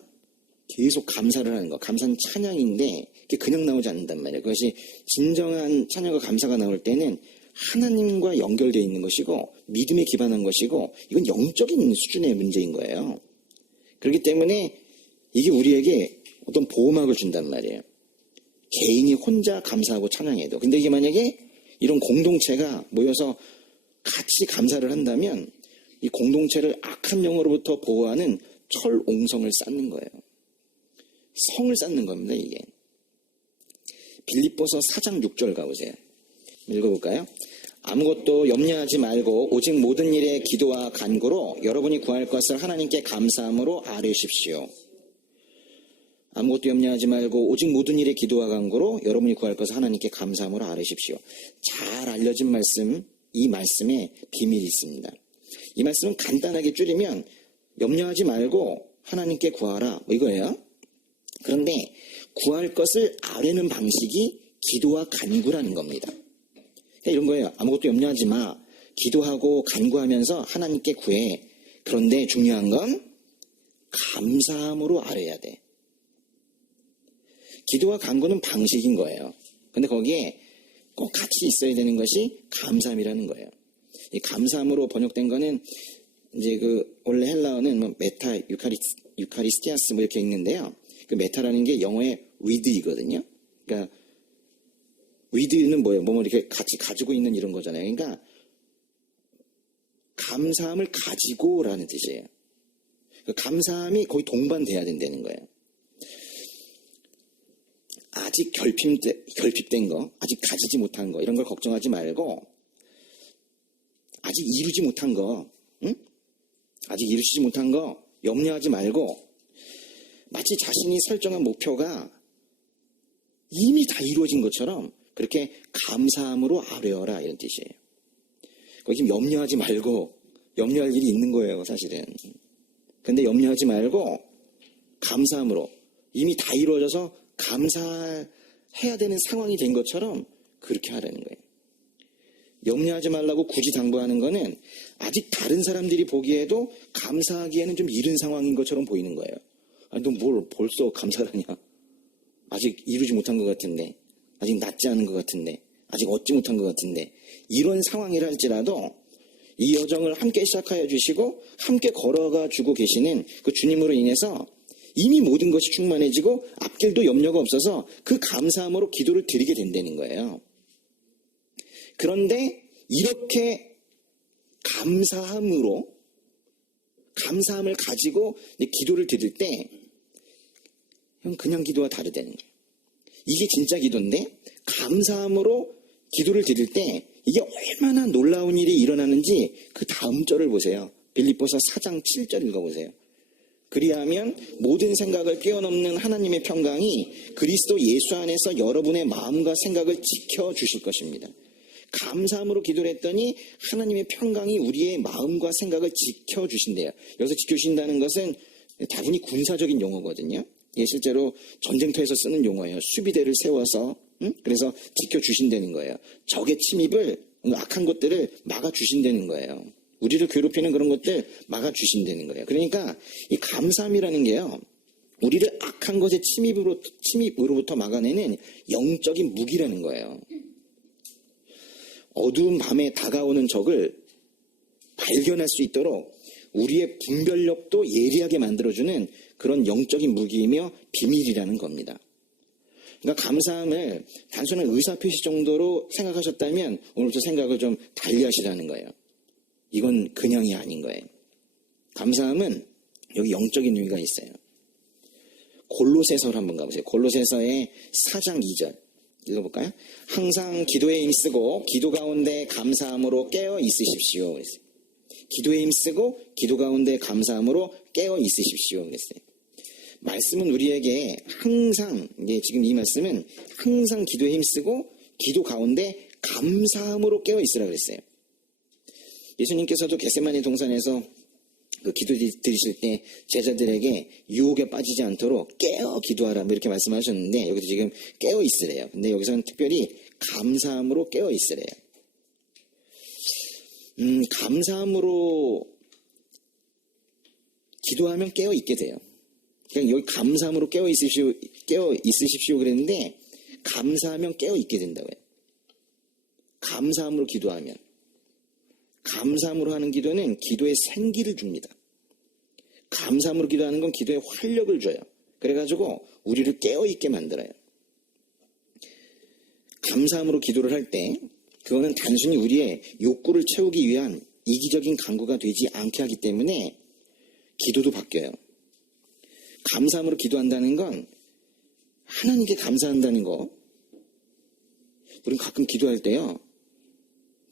계속 감사를 하는 거, 감사는 찬양인데 그게 그냥 나오지 않는단 말이에요. 그것이 진정한 찬양과 감사가 나올 때는 하나님과 연결되어 있는 것이고 믿음에 기반한 것이고 이건 영적인 수준의 문제인 거예요. 그렇기 때문에 이게 우리에게 어떤 보호막을 준단 말이에요. 개인이 혼자 감사하고 찬양해도. 근데 이게 만약에 이런 공동체가 모여서 같이 감사를 한다면 이 공동체를 악한 영으로부터 보호하는 철옹성을 쌓는 거예요. 성을 쌓는 겁니다, 이게. 빌립보서 4장 6절 가보세요. 읽어볼까요? 아무것도 염려하지 말고 오직 모든 일에 기도와 간구로 여러분이 구할 것을 하나님께 감사함으로 아뢰십시오. 아무것도 염려하지 말고 오직 모든 일에 기도와 간구로 여러분이 구할 것을 하나님께 감사함으로 아뢰십시오. 잘 알려진 말씀, 이 말씀에 비밀이 있습니다. 이 말씀은 간단하게 줄이면 염려하지 말고 하나님께 구하라 뭐 이거예요. 그런데 구할 것을 아뢰는 방식이 기도와 간구라는 겁니다. 이런 거예요. 아무것도 염려하지 마. 기도하고 간구하면서 하나님께 구해. 그런데 중요한 건 감사함으로 아뢰야 돼. 기도와 간구는 방식인 거예요. 근데 거기에 꼭 같이 있어야 되는 것이 감사함이라는 거예요. 이 감사함으로 번역된 거는 이제 원래 헬라어는 뭐 메타 유카리스티아스 뭐 이렇게 읽는데요. 그 메타라는 게 영어의 with이거든요. 그러니까 with는 뭐예요? 뭐 이렇게 같이 가지고 있는 이런 거잖아요. 그러니까 감사함을 가지고라는 뜻이에요. 그 감사함이 거의 동반돼야 된다는 거예요. 아직 결핍된 거, 아직 가지지 못한 거 이런 걸 걱정하지 말고 아직 이루지 못한 거, 응? 아직 이루지 못한 거 염려하지 말고 마치 자신이 설정한 목표가 이미 다 이루어진 것처럼 그렇게 감사함으로 아뢰어라 이런 뜻이에요. 거기 지금 염려하지 말고 염려할 일이 있는 거예요, 사실은. 근데 염려하지 말고 감사함으로 이미 다 이루어져서 감사해야 되는 상황이 된 것처럼 그렇게 하라는 거예요. 염려하지 말라고 굳이 당부하는 거는 아직 다른 사람들이 보기에도 감사하기에는 좀 이른 상황인 것처럼 보이는 거예요. 아니, 너 뭘 벌써 감사를 하냐? 아직 이루지 못한 것 같은데, 아직 낫지 않은 것 같은데, 아직 얻지 못한 것 같은데, 이런 상황이라 할지라도 이 여정을 함께 시작하여 주시고 함께 걸어가 주고 계시는 그 주님으로 인해서 이미 모든 것이 충만해지고 앞길도 염려가 없어서 그 감사함으로 기도를 드리게 된다는 거예요. 그런데 이렇게 감사함을 가지고 기도를 드릴 때 그냥 기도와 다르다는 거예요. 이게 진짜 기도인데 감사함으로 기도를 드릴 때 이게 얼마나 놀라운 일이 일어나는지 그 다음 절을 보세요. 빌립보서 4장 7절 읽어보세요. 그리하면 모든 생각을 뛰어넘는 하나님의 평강이 그리스도 예수 안에서 여러분의 마음과 생각을 지켜주실 것입니다. 감사함으로 기도를 했더니 하나님의 평강이 우리의 마음과 생각을 지켜주신대요. 여기서 지켜주신다는 것은 다분히 군사적인 용어거든요. 예, 실제로 전쟁터에서 쓰는 용어예요. 수비대를 세워서 그래서 지켜주신다는 거예요. 적의 침입을, 악한 것들을 막아주신다는 거예요. 우리를 괴롭히는 그런 것들 막아주신다는 거예요. 그러니까 이 감사함이라는 게요, 우리를 악한 것의 침입으로부터 막아내는 영적인 무기라는 거예요. 어두운 밤에 다가오는 적을 발견할 수 있도록 우리의 분별력도 예리하게 만들어주는 그런 영적인 무기이며 비밀이라는 겁니다. 그러니까 감사함을 단순한 의사표시 정도로 생각하셨다면 오늘부터 생각을 좀 달리하시라는 거예요. 이건 그냥이 아닌 거예요. 감사함은 여기 영적인 의미가 있어요. 골로새서를 한번 가보세요. 골로새서의 4장 2절 읽어볼까요? 항상 기도에 힘쓰고 기도 가운데 감사함으로 깨어 있으십시오. 기도에 힘쓰고 기도 가운데 감사함으로 깨어 있으십시오. 그랬어요. 말씀은 우리에게 항상, 지금 이 말씀은 항상 기도에 힘쓰고 기도 가운데 감사함으로 깨어 있으라 그랬어요. 예수님께서도 겟세마네 동산에서 그 기도 드리실 때 제자들에게 유혹에 빠지지 않도록 깨어 기도하라 이렇게 말씀하셨는데 여기서 지금 깨어 있으래요. 근데 여기서는 특별히 감사함으로 깨어 있으래요. 감사함으로 기도하면 깨어 있게 돼요. 그냥 여기 감사함으로 깨어 있으십시오 그랬는데 감사하면 깨어 있게 된다고요. 감사함으로 기도하면. 감사함으로 하는 기도는 기도에 생기를 줍니다. 감사함으로 기도하는 건 기도에 활력을 줘요. 그래가지고 우리를 깨어있게 만들어요. 감사함으로 기도를 할 때 그거는 단순히 우리의 욕구를 채우기 위한 이기적인 강구가 되지 않게 하기 때문에 기도도 바뀌어요. 감사함으로 기도한다는 건 하나님께 감사한다는 거. 우리는 가끔 기도할 때요,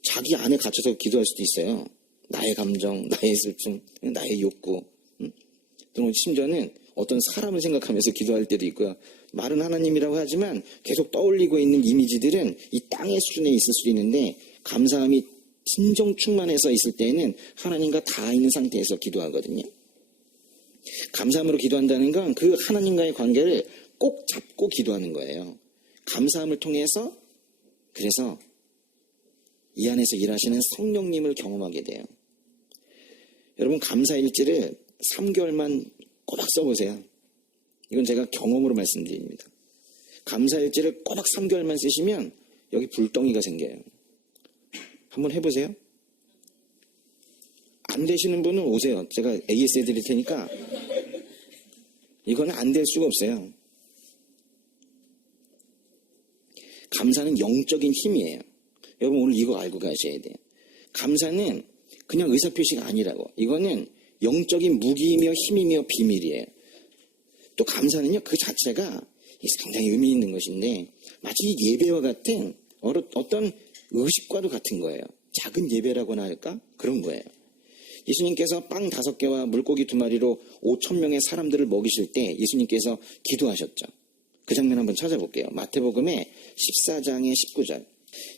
자기 안에 갇혀서 기도할 수도 있어요. 나의 감정, 나의 슬픔, 나의 욕구. 또는 심지어는 어떤 사람을 생각하면서 기도할 때도 있고요. 말은 하나님이라고 하지만 계속 떠올리고 있는 이미지들은 이 땅의 수준에 있을 수도 있는데 감사함이 진정 충만해서 있을 때에는 하나님과 닿아 있는 상태에서 기도하거든요. 감사함으로 기도한다는 건 그 하나님과의 관계를 꼭 잡고 기도하는 거예요. 감사함을 통해서 그래서 이 안에서 일하시는 성령님을 경험하게 돼요. 여러분 감사일지를 3개월만 꼬박 써보세요. 이건 제가 경험으로 말씀드립니다. 감사일지를 꼬박 3개월만 쓰시면 여기 불덩이가 생겨요. 한번 해보세요. 안 되시는 분은 오세요. 제가 AS 해드릴 테니까. 이거는 안 될 수가 없어요. 감사는 영적인 힘이에요. 여러분 오늘 이거 알고 가셔야 돼요. 감사는 그냥 의사표시가 아니라고. 이거는 영적인 무기이며 힘이며 비밀이에요. 또 감사는요, 그 자체가 상당히 의미 있는 것인데 마치 예배와 같은 어떤 의식과도 같은 거예요. 작은 예배라고나 할까? 그런 거예요. 예수님께서 빵 5개와 물고기 2마리로 5,000명의 사람들을 먹이실 때 예수님께서 기도하셨죠. 그 장면 한번 찾아볼게요. 마태복음의 14장의 19절.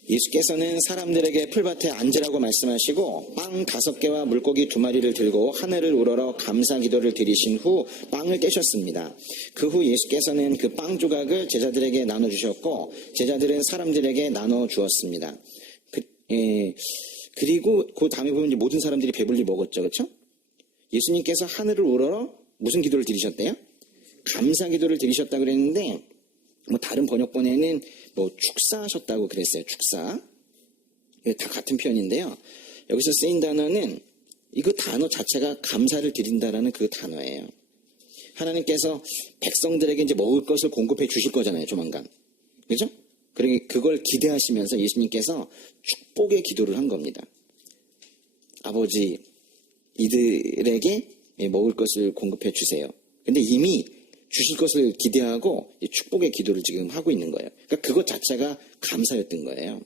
예수께서는 사람들에게 풀밭에 앉으라고 말씀하시고 빵 5개와 물고기 2마리를 들고 하늘을 우러러 감사 기도를 드리신 후 빵을 떼셨습니다. 그 후 예수께서는 그 빵 조각을 제자들에게 나눠주셨고 제자들은 사람들에게 나눠주었습니다. 그리고 그 다음에 보면 이제 모든 사람들이 배불리 먹었죠. 그렇죠? 예수님께서 하늘을 우러러 무슨 기도를 드리셨대요? 감사 기도를 드리셨다고 그랬는데 뭐 다른 번역본에는 뭐 축사하셨다고 그랬어요. 축사. 다 같은 표현인데요. 여기서 쓰인 단어는 이그 단어 자체가 감사를 드린다라는 그 단어예요. 하나님께서 백성들에게 이제 먹을 것을 공급해 주실 거잖아요. 조만간. 그죠? 그러니 그걸 기대하시면서 예수님께서 축복의 기도를 한 겁니다. 아버지, 이들에게 먹을 것을 공급해 주세요. 근데 이미 주실 것을 기대하고 축복의 기도를 지금 하고 있는 거예요. 그러니까 그것 자체가 감사였던 거예요.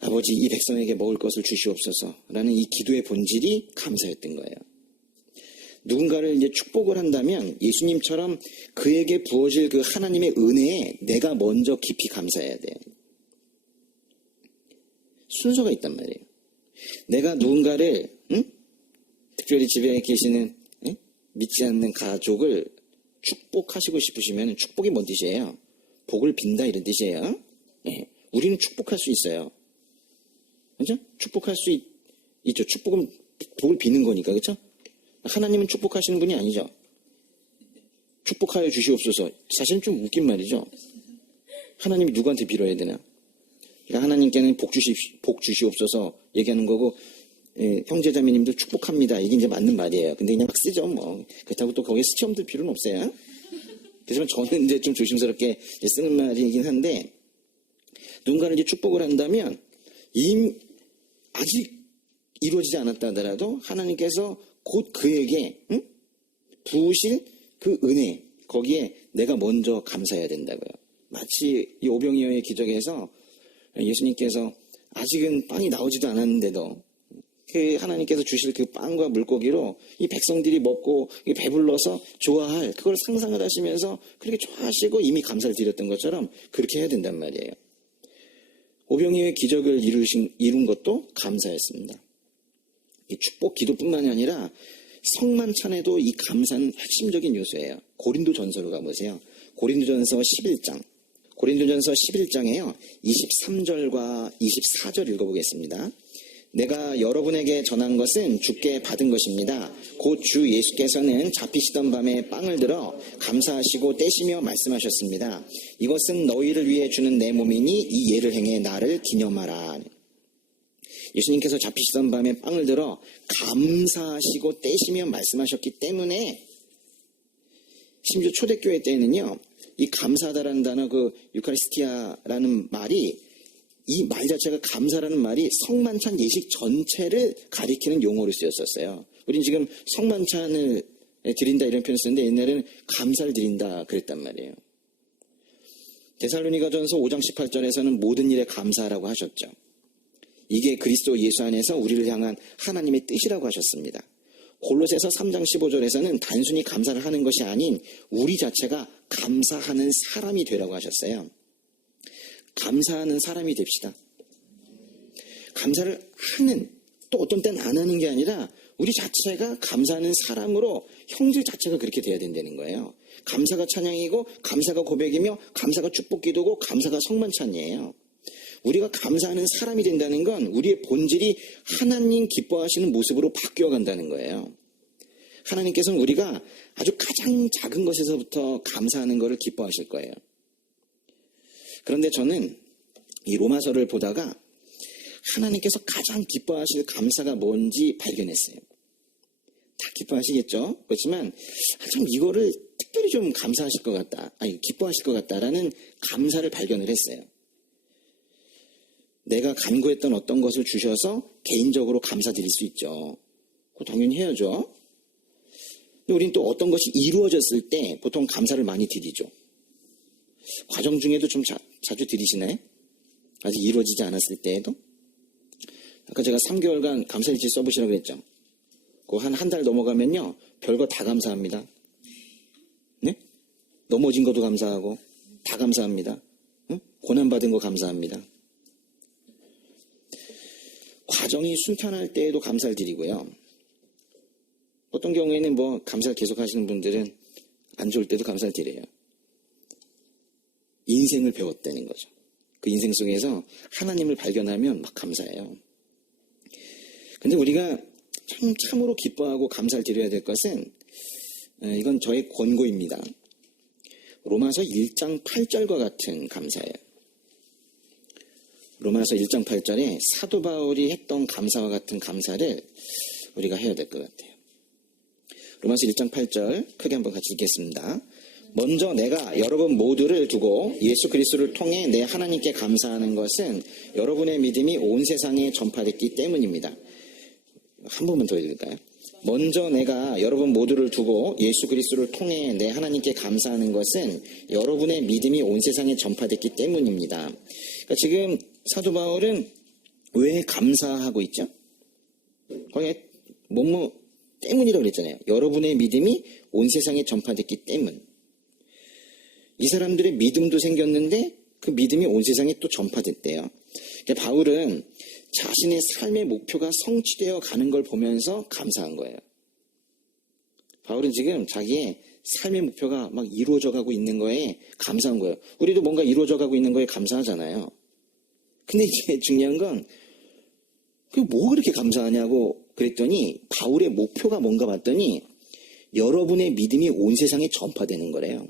아버지, 이 백성에게 먹을 것을 주시옵소서라는 이 기도의 본질이 감사였던 거예요. 누군가를 이제 축복을 한다면 예수님처럼 그에게 부어질 그 하나님의 은혜에 내가 먼저 깊이 감사해야 돼요. 순서가 있단 말이에요. 내가 누군가를 특별히 집에 계시는 믿지 않는 가족을 축복하시고 싶으시면 축복이 뭔 뜻이에요? 복을 빈다 이런 뜻이에요. 예. 우리는 축복할 수 있어요. 그렇죠? 축복할 수 있죠. 축복은 복을 비는 거니까. 그렇죠? 하나님은 축복하시는 분이 아니죠. 축복하여 주시옵소서. 사실은 좀 웃긴 말이죠. 하나님이 누구한테 빌어야 되나? 그러니까 하나님께는 복 주시옵소서 얘기하는 거고 형제자매님들 축복합니다. 이게 이제 맞는 말이에요. 근데 그냥 막 쓰죠. 뭐 그렇다고 또 거기에 스치험 들 필요는 없어요. 그렇지만 저는 이제 좀 조심스럽게 쓰는 말이긴 한데 누군가를 이제 축복을 한다면 아직 이루어지지 않았다 하더라도 하나님께서 곧 그에게 부으실 그 은혜 거기에 내가 먼저 감사해야 된다고요. 마치 이 오병이어의 기적에서 예수님께서 아직은 빵이 나오지도 않았는데도 그 하나님께서 주실 그 빵과 물고기로 이 백성들이 먹고 배불러서 좋아할 그걸 상상을 하시면서 그렇게 좋아하시고 이미 감사를 드렸던 것처럼 그렇게 해야 된단 말이에요. 오병이어의 기적을 이룬 것도 감사였습니다. 이 축복 기도뿐만이 아니라 성만찬에도 이 감사는 핵심적인 요소예요. 고린도전서로 가보세요. 고린도전서 11장. 고린도전서 11장에요. 23절과 24절 읽어보겠습니다. 내가 여러분에게 전한 것은 주께 받은 것입니다. 곧 주 예수께서는 잡히시던 밤에 빵을 들어 감사하시고 떼시며 말씀하셨습니다. 이것은 너희를 위해 주는 내 몸이니 이 예를 행해 나를 기념하라. 예수님께서 잡히시던 밤에 빵을 들어 감사하시고 떼시며 말씀하셨기 때문에 심지어 초대교회 때에는요. 이 감사하다라는 단어 그 유카리스티아라는 말이 이 말 자체가 감사라는 말이 성만찬 예식 전체를 가리키는 용어로 쓰였었어요. 우린 지금 성만찬을 드린다 이런 표현을 쓰는데 옛날에는 감사를 드린다 그랬단 말이에요. 데살로니가전서 5장 18절에서는 모든 일에 감사하라고 하셨죠. 이게 그리스도 예수 안에서 우리를 향한 하나님의 뜻이라고 하셨습니다. 골로새서 3장 15절에서는 단순히 감사를 하는 것이 아닌 우리 자체가 감사하는 사람이 되라고 하셨어요. 감사하는 사람이 됩시다. 감사를 하는, 또 어떤 때는 안 하는 게 아니라 우리 자체가 감사하는 사람으로 형질 자체가 그렇게 돼야 된다는 거예요. 감사가 찬양이고 감사가 고백이며 감사가 축복기도고 감사가 성만찬이에요. 우리가 감사하는 사람이 된다는 건 우리의 본질이 하나님 기뻐하시는 모습으로 바뀌어 간다는 거예요. 하나님께서는 우리가 아주 가장 작은 것에서부터 감사하는 것을 기뻐하실 거예요. 그런데 저는 이 로마서를 보다가 하나님께서 가장 기뻐하실 감사가 뭔지 발견했어요. 다 기뻐하시겠죠? 그렇지만 참 이거를 특별히 좀 감사하실 것 같다. 아니, 기뻐하실 것 같다라는 감사를 발견을 했어요. 내가 간구했던 어떤 것을 주셔서 개인적으로 감사드릴 수 있죠. 그거 당연히 해야죠. 근데 우린 또 어떤 것이 이루어졌을 때 보통 감사를 많이 드리죠. 과정 중에도 좀 자주 드리시나요? 아직 이루어지지 않았을 때에도? 아까 제가 3개월간 감사일지 써보시라고 했죠. 그거 한 달 넘어가면요, 별거 다 감사합니다. 네? 넘어진 것도 감사하고, 다 감사합니다. 응? 고난받은 거 감사합니다. 과정이 순탄할 때에도 감사를 드리고요. 어떤 경우에는 뭐 감사를 계속 하시는 분들은 안 좋을 때도 감사를 드려요. 인생을 배웠다는 거죠. 그 인생 속에서 하나님을 발견하면 막 감사해요. 근데 우리가 참으로 기뻐하고 감사를 드려야 될 것은, 이건 저의 권고입니다. 로마서 1장 8절과 같은 감사예요. 로마서 1장 8절에 사도 바울이 했던 감사와 같은 감사를 우리가 해야 될 것 같아요. 로마서 1장 8절 크게 한번 같이 읽겠습니다. 먼저 내가 여러분 모두를 두고 예수 그리스도를 통해 내 하나님께 감사하는 것은 여러분의 믿음이 온 세상에 전파됐기 때문입니다. 한 번만 더 읽을까요? 먼저 내가 여러분 모두를 두고 예수 그리스도를 통해 내 하나님께 감사하는 것은 여러분의 믿음이 온 세상에 전파됐기 때문입니다. 그러니까 지금 사도 바울은 왜 감사하고 있죠? 거기에 뭐뭐 때문이라고 그랬잖아요. 여러분의 믿음이 온 세상에 전파됐기 때문. 이 사람들의 믿음도 생겼는데 그 믿음이 온 세상에 또 전파됐대요. 그러니까 바울은 자신의 삶의 목표가 성취되어 가는 걸 보면서 감사한 거예요. 바울은 지금 자기의 삶의 목표가 막 이루어져 가고 있는 거에 감사한 거예요. 우리도 뭔가 이루어져 가고 있는 거에 감사하잖아요. 근데 이제 중요한 건 그 뭐 그렇게 감사하냐고 그랬더니 바울의 목표가 뭔가 봤더니 여러분의 믿음이 온 세상에 전파되는 거래요.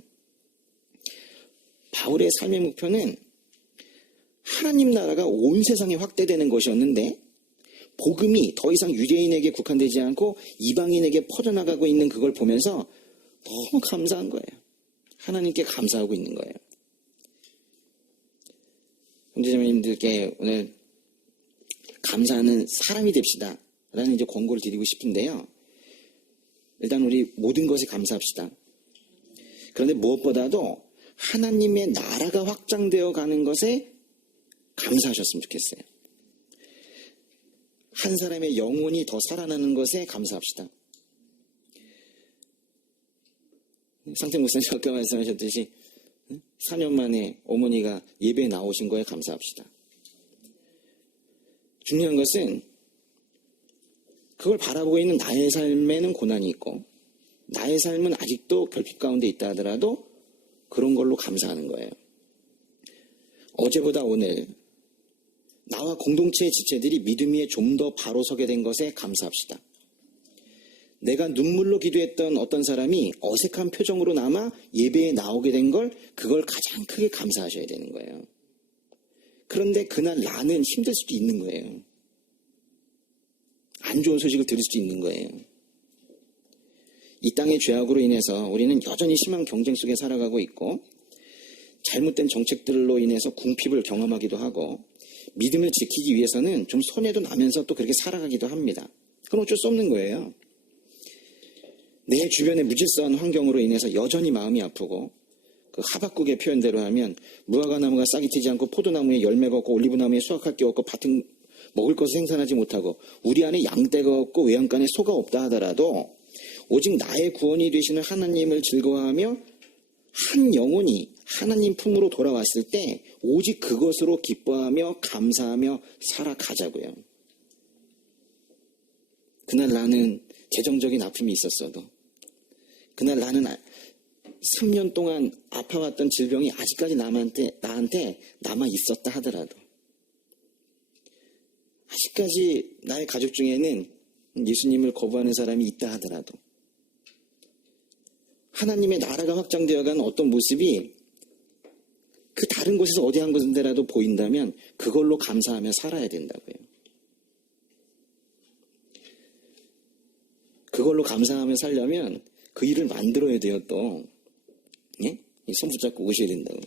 바울의 삶의 목표는 하나님 나라가 온 세상에 확대되는 것이었는데 복음이 더 이상 유대인에게 국한되지 않고 이방인에게 퍼져나가고 있는 그걸 보면서 너무 감사한 거예요. 하나님께 감사하고 있는 거예요. 형제자매님들께 오늘 감사하는 사람이 됩시다 라는 이제 권고를 드리고 싶은데요. 일단 우리 모든 것에 감사합시다. 그런데 무엇보다도 하나님의 나라가 확장되어 가는 것에 감사하셨으면 좋겠어요. 한 사람의 영혼이 더 살아나는 것에 감사합시다. 상태 목사님 아까 말씀하셨듯이 4년 만에 어머니가 예배에 나오신 거에 감사합시다. 중요한 것은 그걸 바라보고 있는 나의 삶에는 고난이 있고 나의 삶은 아직도 결핍 가운데 있다 하더라도 그런 걸로 감사하는 거예요. 어제보다 오늘 나와 공동체의 지체들이 믿음 위에 좀 더 바로 서게 된 것에 감사합시다. 내가 눈물로 기도했던 어떤 사람이 어색한 표정으로 남아 예배에 나오게 된 걸 그걸 가장 크게 감사하셔야 되는 거예요. 그런데 그날 나는 힘들 수도 있는 거예요. 안 좋은 소식을 들을 수도 있는 거예요. 이 땅의 죄악으로 인해서 우리는 여전히 심한 경쟁 속에 살아가고 있고 잘못된 정책들로 인해서 궁핍을 경험하기도 하고 믿음을 지키기 위해서는 좀 손해도 나면서 또 그렇게 살아가기도 합니다. 그건 어쩔 수 없는 거예요. 내 주변의 무질서한 환경으로 인해서 여전히 마음이 아프고 그 하박국의 표현대로 하면 무화과 나무가 싹이 트지 않고 포도나무에 열매가 없고 올리브나무에 수확할 게 없고 밭은 먹을 것을 생산하지 못하고 우리 안에 양떼가 없고 외양간에 소가 없다 하더라도 오직 나의 구원이 되시는 하나님을 즐거워하며 한 영혼이 하나님 품으로 돌아왔을 때 오직 그것으로 기뻐하며 감사하며 살아가자고요. 그날 나는 재정적인 아픔이 있었어도 그날 나는 3년 동안 아파왔던 질병이 아직까지 나한테 남아 있었다 하더라도 아직까지 나의 가족 중에는 예수님을 거부하는 사람이 있다 하더라도 하나님의 나라가 확장되어가는 어떤 모습이 그 다른 곳에서 어디 한 군데라도 보인다면 그걸로 감사하며 살아야 된다고요. 그걸로 감사하며 살려면 그 일을 만들어야 돼요, 또. 예? 손 붙잡고 오셔야 된다고.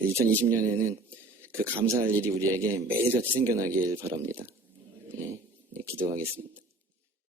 2020년에는 그 감사할 일이 우리에게 매일같이 생겨나길 바랍니다. 예? 네, 기도하겠습니다.